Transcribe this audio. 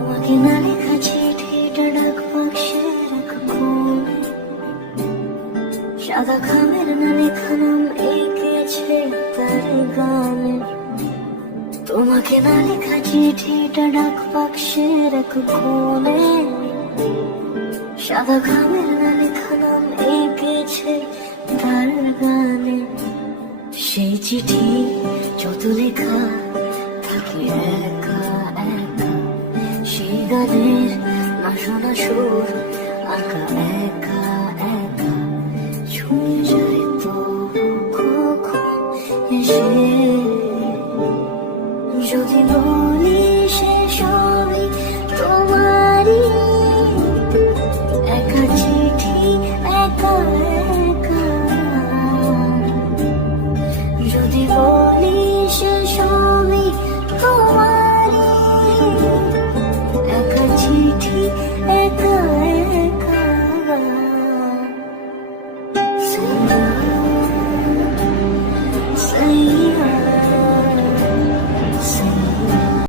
তোমাকে না লেখা চিঠিটা ডাক বাক্সে রাখবো, সাদা খামের না লেখা নাম এঁকেছে তার গানে। তোমাকে না লেখা চিঠিটা ডাক বাক্সে রাখবো, সাদা খামের না লেখা নাম এঁকেছে তার গানে। সেই চিঠি যত লেখা থাকে একা একা, সেই গানের না শোনা সুর আঁকা একা